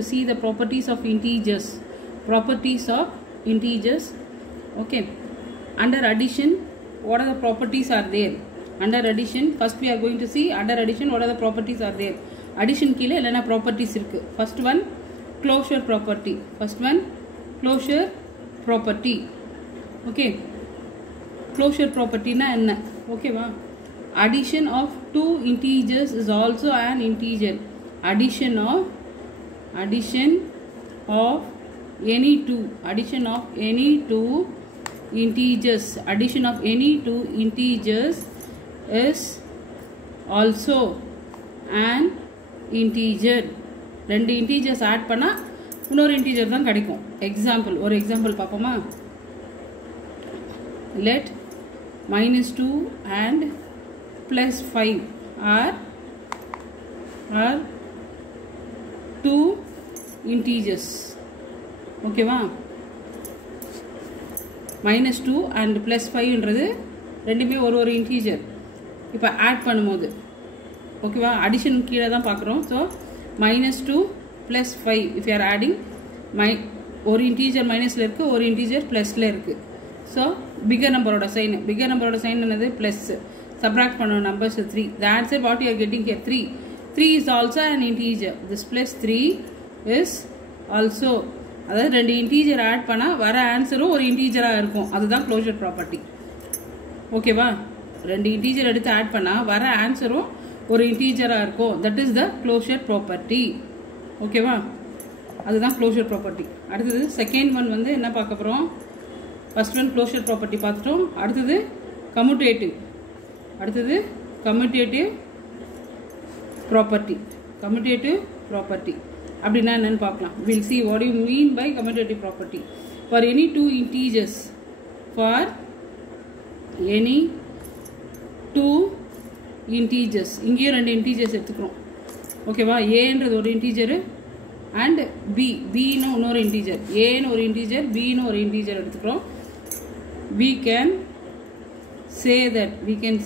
to see the properties of integers. Properties of integers. Okay. Under addition, what are the properties are there? Under addition, first we are going to see under addition what are the properties are there. Addition கீழே என்னென்ன properties இருக்கு. First one, closure property. First one, closure property. Okay. Closure property na enna? Okay va? Addition of two integers is also an integer. Addition of any two integers. Addition of any two integers is also an integer. ரெண்டு integers add பண்ணா இன்னொரு integer தான் கிடைக்கும். Example, ஒரு example பார்ப்போமா? Let -2 and +5 are two integers. Okay va? -2 and +5 என்றது ரெண்டுமே ஒரு integer. இப்போ ஆட் பண்ணும்போது ஓகேவா, அடிஷன் கீழே தான் பார்க்குறோம். So -2 + 5 if you are adding ஒரு integer மைனஸில் இருக்குது, ஒரு integer ப்ளஸில் இருக்குது. ஸோ பிகர் நம்பரோட சைன் என்னது ப்ளஸ். சப்ராக்ட் பண்ணோம் numbers 3. The answer what you are getting here 3. 3 is also an integer. This +3 is also, அதாவது ரெண்டு இன்டீஜர் ஆட் பண்ணால் வர ஆன்சரும் ஒரு இன்டீஜராக இருக்கும். அதுதான் க்ளோஷர் ப்ராப்பர்ட்டி. ஓகேவா, ரெண்டு இன்டீஜர் எடுத்து ஆட் பண்ணால் வர ஆன்சரும் ஒரு இன்டீஜராக இருக்கும். That is the closure property. ஓகேவா, அதுதான் க்ளோஷர் ப்ராப்பர்ட்டி. அடுத்தது செகண்ட் ஒன் வந்து என்ன பார்க்க போகிறோம்? ஃபர்ஸ்ட் ஒன் க்ளோஷர் ப்ராப்பர்ட்டி பார்த்துட்டோம். அடுத்தது கம்யூட்டேட்டிவ் ப்ராப்பர்ட்டி. அப்படின்னா என்னன்னு பார்க்கலாம். We'll see what you mean by commutative property. For any two integers, இங்கேயும் ரெண்டு integers எடுத்துக்கிறோம். ஓகேவா, ஏன்றது ஒரு இன்டீஜரு அண்ட் பின்னு இன்னொரு இன்டீஜர். ஏன்னு ஒரு இன்டீஜர், பின்னு ஒரு இன்டீஜர் எடுத்துக்கிறோம். we can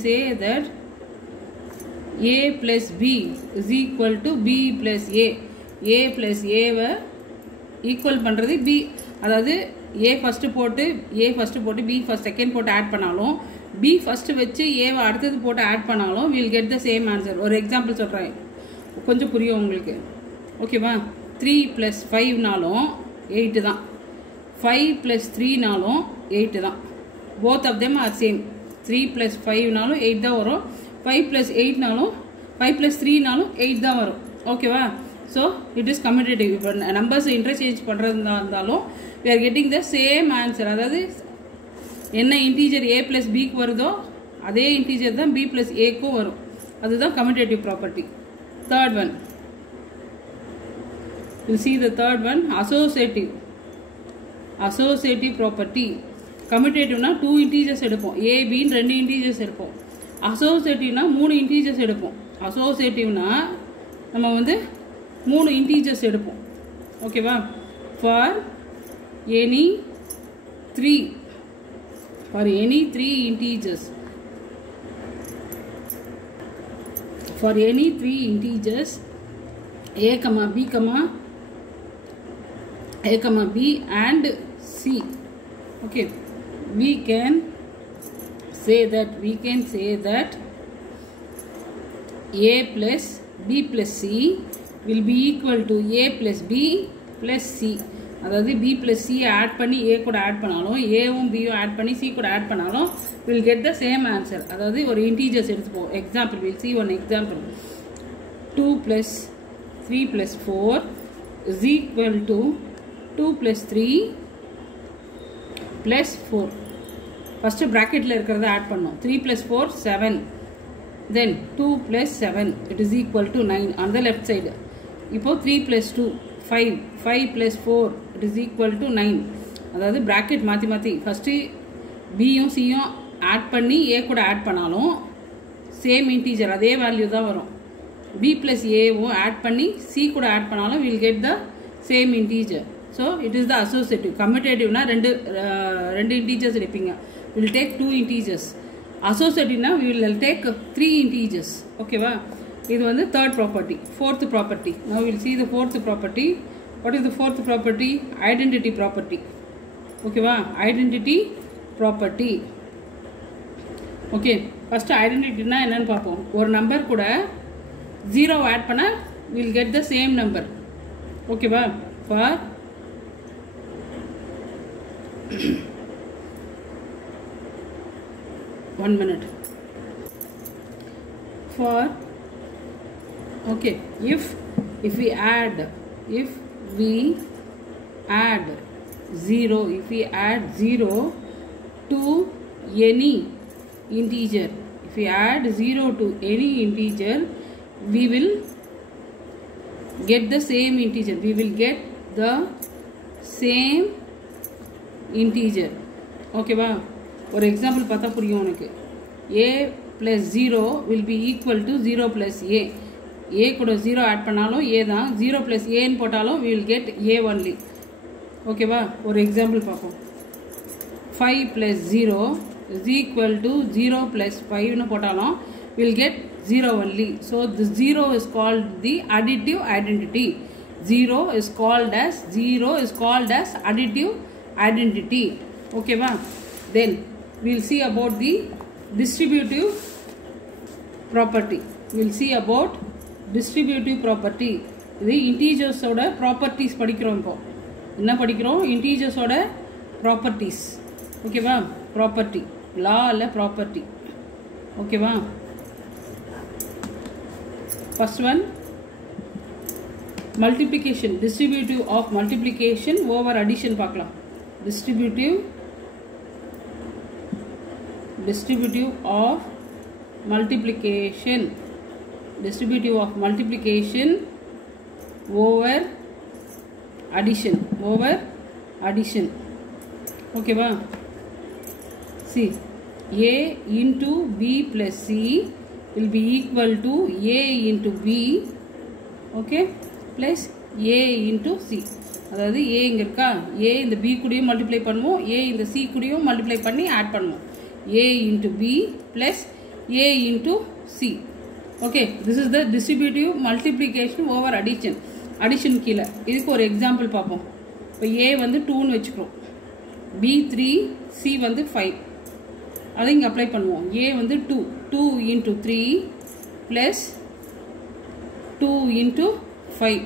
say that a plus b is equal to b plus a. a plus a வை ஈக்குவல் பண்ணுறது b. அதாவது a ஃபஸ்ட்டு போட்டு b ஃபஸ்ட் செகண்ட் போட்டு ஆட் பண்ணாலும், b ஃபஸ்ட்டு வச்சு ஏவை அடுத்தது போட்டு ஆட் பண்ணாலும் we'll get the same answer. ஒரு எக்ஸாம்பிள் சொல்கிறேன், கொஞ்சம் புரியும் உங்களுக்கு. ஓகேவா, 3 + 5நாலும் 8 தான், 5 + 3நாலும் 8 தான். both of them are same. 3 + 5நாலும் 8 தான் வரும், 5 + 8நாலும் 5 + 3நாலும் 8 தான் வரும். ஓகேவா, ஸோ இட் இஸ் கம்யூட்டேட்டிவ். இப்போ நம்பர்ஸ் இன்டர்சேஞ்ச் பண்ணுறதா இருந்தாலும் we are getting the same answer. அதாவது என்ன இன்டீஜர் a + bக்கு வருதோ அதே இன்டீஜர் தான் b + aக்கும் வரும். அதுதான் commutative property. Third one, you see the third one, associative property. கம்யூட்டேட்டிவ்னா 2 integers எடுப்போம், a bன்னு 2 integers எடுப்போம். அசோசியேட்டிவ்னா 3 integers எடுப்போம். அசோசியேட்டிவ்னா நம்ம வந்து 3 integers எடுப்போம். ஓகேவா, for any 3 integers, a, b and c. Okay, we can say that a plus b plus c will be equal to a plus b plus c. அதாவது b plus c add பண்ணி a கூட add பண்ணாலும், aவும் bயும் add பண்ணி c கூட add பண்ணாலும் we'll get the same answer. அதாவது ஒரு integers எடுத்துப்போம். Example, we'll see one example. 2 + 3 + 4 is equal to 2 + 3 + 4. First ப்ராக்கெட்டில் இருக்கிறத ஆட் பண்ணோம். 3 + 4 7, then 2 + 7 it is equal to 9 on the left side. இப்போ 3 + 2 5, 5 + 4 it is equal to 9. அதாவது ப்ராக்கெட் மாற்றி ஃபஸ்ட்டு பியும் சியும் ஆட் பண்ணி a கூட ஆட் பண்ணாலும் சேம் இன்டீஜர் அதே வேல்யூ தான் வரும். b + aவும் ஆட் பண்ணி c கூட ஆட் பண்ணாலும் we'll get the same integer. So it is the associative. Commutative na rendu integers எடுப்பீங்க. We will take 2 integers. Associative na we will take 3 integers. Okay va? இது வந்து third property. Fourth property. Now we will see the fourth property. What is the fourth property? Identity property. Okay va? Identity property. Okay, first identity na enna paapom. Or number kuda 0 add panna we'll get the same number. Okay va? For 1 minute. For okay, if we add 0, if we add 0 to any integer, if we add 0 to any integer, we will get the same integer. We will get the same integer. Okay va? For example pata puriyum unakku. A plus 0 will be equal to 0 plus a. A kuda 0 add pannalum a dhaan, 0 plus a nu potalum we will get a only. Okay va? For example paapom. 5 plus 0 is equal to 0 plus 5 nu potalum we will get 0 only. So the 0 is called the additive identity. 0 is called as additive identity. Okay va? Then we will see about the distributive property. We will see about distributive property. This integers oda properties padikrom ipo. Enna padikrom? Integers oda properties. Okay va? Property. Law alla property. Okay va? First one, multiplication. Distributive of multiplication over addition paakalam. Distributive of multiplication. Distributive of multiplication over addition. Okay va? See, a into b plus c will be equal to a into b, okay, plus a into c. அதாவது a இங்க இருக்கா, a இந்த b கூடயும் multiply பண்ணுவோம், a இந்த c கூடயும் multiply பண்ணி add பண்ணுவோம். a into b plus a into c. Okay, this is the distributive multiplication over addition. Addition கீழ இதுக்கு ஒரு எக்ஸாம்பிள் பார்ப்போம். இப்போ a வந்து 2 னு வெச்சுக்கிறோம், b 3, c வந்து 5. அதை இங்க அப்ளை பண்ணுவோம். a வந்து 2 into 3 plus 2 into 5.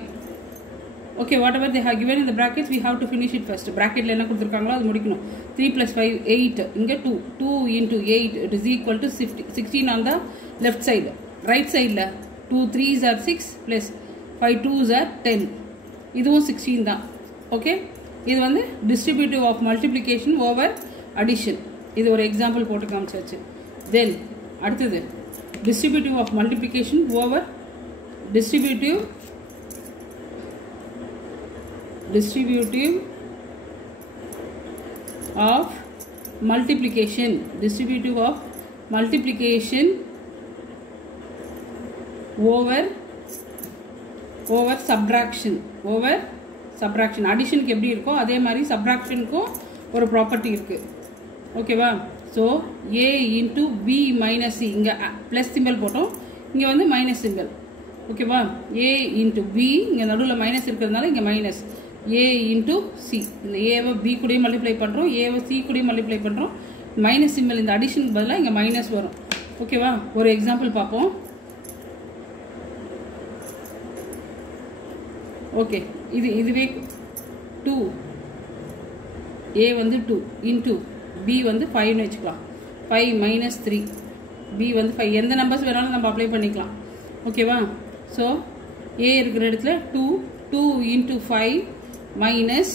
Okay, whatever they have given in the brackets, we have to finish it first. Bracket la enna kuduthirukangalo adu mudikkanum. 3 plus 5 8. Inga 2 into 8 it is equal to 16 on the left side. Right side la 2 3s are 6 plus 5 2s are 10. இதுவும் 16 தான். Okay, இது வந்து distributive of multiplication over addition. இது ஒரு example போட்டு காமிச்சாச்சு. Then அடுத்தது distributive of multiplication over distributive of multiplication. Distributive of multiplication over subtraction. Addition க்கு எப்படி இருக்கோ அதே மாதிரி subtraction க்கும் ஒரு ப்ராப்பர்ட்டி இருக்கு. ஓகேவா? So a into b minus c, இங்க பிளஸ் சிம்பல் போட்டோம், இங்க வந்து மைனஸ் சிம்பல். ஓகேவா? a into b, இங்க நடுவுல மைனஸ் இருக்கிறதுனால இங்க மைனஸ். a into c, இந்த a வை b கூடயும் மல்டிப்ளை பண்றோம், a வை c கூடயும் மல்டிப்ளை பண்றோம், மைனஸ் சிம்பல் இந்த அடிஷனுக்கு பதிலா இங்க மைனஸ் வரும். ஓகேவா? ஒரு எக்ஸாம்பிள் பார்ப்போம். ஓகே, இதுவே 2, a வந்து 2 into b வந்து 5 னு வெச்சுக்கலாம். 5 minus 3, b வந்து 5. எந்த நம்பர்ஸ் வேணாலும் நம்ம அப்ளை பண்ணிக்கலாம். ஓகேவா? ஸோ a இருக்கிற இடத்துல 2 into 5 minus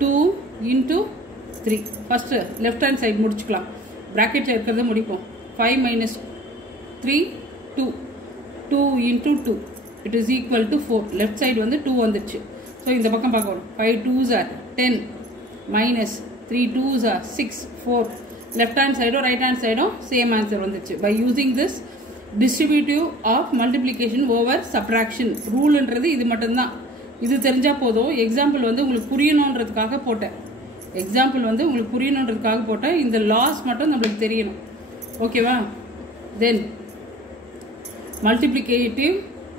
2 into 3. First left hand side முடிச்சுக்கலாம், ப்ராக்கெட்டில் இருக்கிறத முடிப்போம். 5 minus 3 2 into 2 it is equal to 4. Left side வந்து 2 வந்துடுச்சு. ஸோ இந்த பக்கம் பார்க்கணும். 5 2s are 10 minus 3 2s are 6 4. Left hand சைடும் ரைட் ஹேண்ட் சைடும் சேம் ஆன்சர் வந்துச்சு. By using this distributive of multiplication over subtraction ரூல்ன்றது இது மட்டும்தான். இது தெரிஞ்சா போதும். எக்ஸாம்பிள் வந்து உங்களுக்கு புரியணுன்றதுக்காக போட்டேன். இந்த லாஸ் மட்டும் நம்மளுக்கு தெரியணும். ஓகேவா? தென்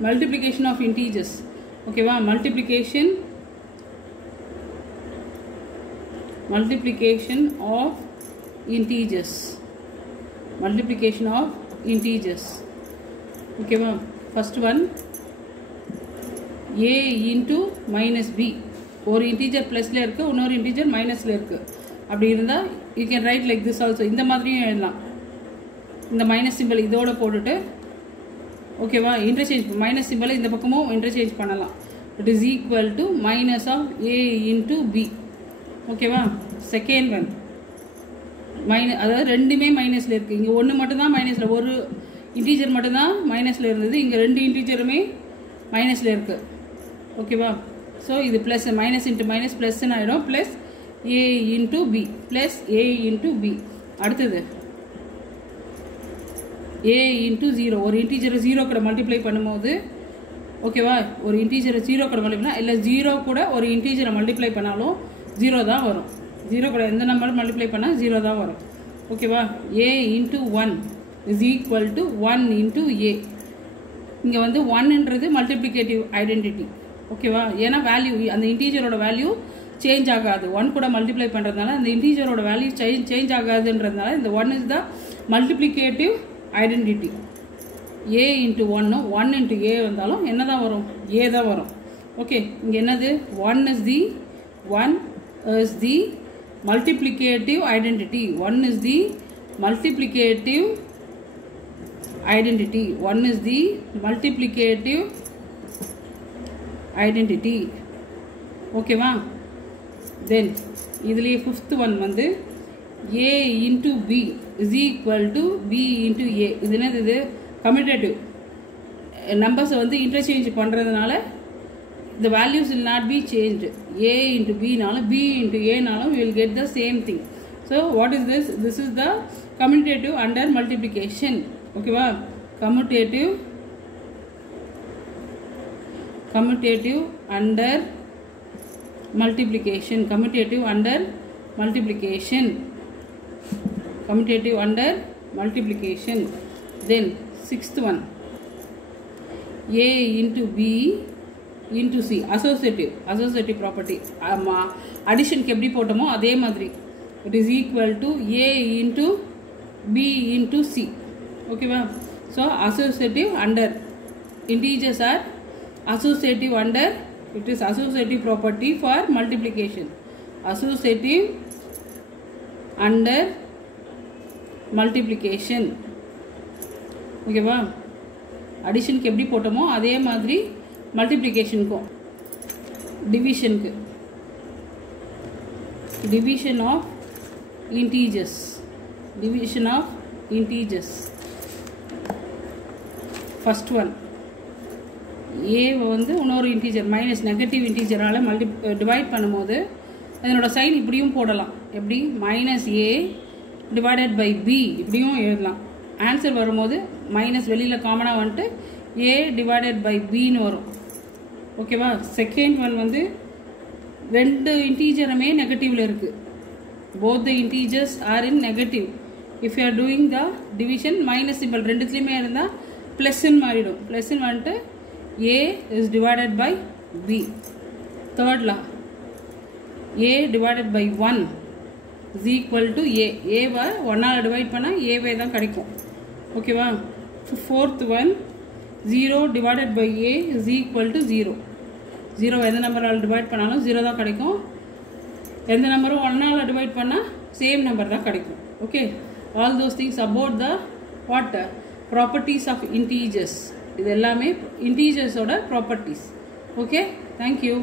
multiplication of integers. ஓகேவா மல்டிப்ளிகேஷன் of integers ஓகேவா first one a into minus b ஒரு இன்டீஜர் ப்ளஸ்ல இருக்கு இன்னொரு இன்டீஜர் மைனஸ்ல இருக்கு அப்படி இருந்தா you can write like this also இந்த மாதிரியும் எழுதலாம் இந்த மைனஸ் சிம்பல் இதோட போட்டுட்டு ஓகேவா இன்டர்சேஞ்ச் மைனஸ் சிம்பல் இந்த பக்கமும் இன்டர்சேஞ்ச் பண்ணலாம் it is equal to minus of a into b ஓகேவா செகண்ட் ஒன் மைனஸ் அதாவது ரெண்டுமே மைனஸ்ல இருக்கு இங்க ஒன்று மட்டும் தான் மைனஸ்ல ஒரு இன்டீஜர் மட்டும் தான் மைனஸ்ல இருந்தது இங்க ரெண்டு இன்டீஜருமே மைனஸ்ல இருக்கு ஓகேவா ஸோ இது பிளஸ் மைனஸ் இன்ட்டு மைனஸ் பிளஸ்ன்னு ஆயிடும் plus A into B plus A into B அடுத்தது ஏ இன்ட்டு ஜீரோ ஒரு இன்டீஜரை ஜீரோ கூட மல்டிப்ளை பண்ணும்போது ஓகேவா ஒரு இன்டீஜரை ஜீரோ கூட மல்டிப்ளை பண்ணால் இல்லை ஜீரோ கூட ஒரு இன்டீஜரை மல்டிப்ளை பண்ணாலும் ஜீரோ தான் வரும் ஜீரோ கூட எந்த நம்பரும் மல்டிப்ளை பண்ணால் ஜீரோ தான் வரும் ஓகேவா A into one is equal to one into A இங்கே வந்து ஒன்ன்றது மல்டிப்ளிகேட்டிவ் ஐடென்டிட்டி ஓகேவா ஏன்னா வேல்யூ அந்த இன்டீஜரோட வேல்யூ சேஞ்ச் ஆகாது ஒன் கூட மல்டிப்ளை பண்ணுறதுனால அந்த இன்டீஜரோட வேல்யூ சேஞ்ச் ஆகாதுன்றதுனால இந்த one is the multiplicative identity A into one into A வந்தாலும் என்ன தான் வரும் ஏ தான் வரும் ஓகே இங்கே என்னது one is the multiplicative identity. One is the multiplicative identity. One is the multiplicative identity. Okay va? Then idhile fifth one வந்து a into b is equal to b into a. இது என்னது commutative. Numbers வந்து interchange பண்றதுனால the values will not be changed. A into b நாலும் b into a நாலும் we will get the same thing. So what is this? This is the commutative under multiplication. Okay va? Commutative under multiplication. Commutative under multiplication. Commutative under multiplication. Then sixth one, a into b into c. Associative property. Addition க்கு எப்படி போட்டோமோ அதே மாதிரி it is equal to a into b into c. Okay va? So associative under integers are associative under, it is associative property for multiplication. Associative under multiplication. Okay va? Addition க்கு எப்படி போட்டோமோ அதே மாதிரி multiplication को division के division of integers first one a வந்து இன்னொரு integer minus negative integer ஆல divide பண்ணும்போது அதனோட சைன் இப்படியும் போடலாம் எப்படி minus a divided by b இப்படியும் எழுதலாம் ஆன்சர் வரும்போது மைனஸ் வெளியில காமனா வந்துட்டு a divided by b ன்னு வரும் ஓகேவா செகண்ட் ஒன் வந்து ரெண்டு இன்டீஜருமே நெகட்டிவ்ல இருக்கு both the integers are in negative if you are doing the division minus symbol ரெண்டுத்துலயுமே இருந்தா plus ன்னு மாறிடும் plus ன்னு வந்துட்டு a is divided by b third law a divided by 1 is equal to a வ 1 ஆல டிவைட் பண்ணா a வே தான் கிடைக்கும் ஓகேவா fourth one 0 divided by a is equal to 0. 0 எந்த நம்பரால் டிவைட் பண்ணாலும் 0 தான் கிடைக்கும் எந்த நம்பரும் 1 ஆல் டிவைட் பண்ணா சேம் நம்பர் தான் கிடைக்கும் okay all those things about the what properties of integers இது எல்லாமே integers ஓட properties ஓகே thank you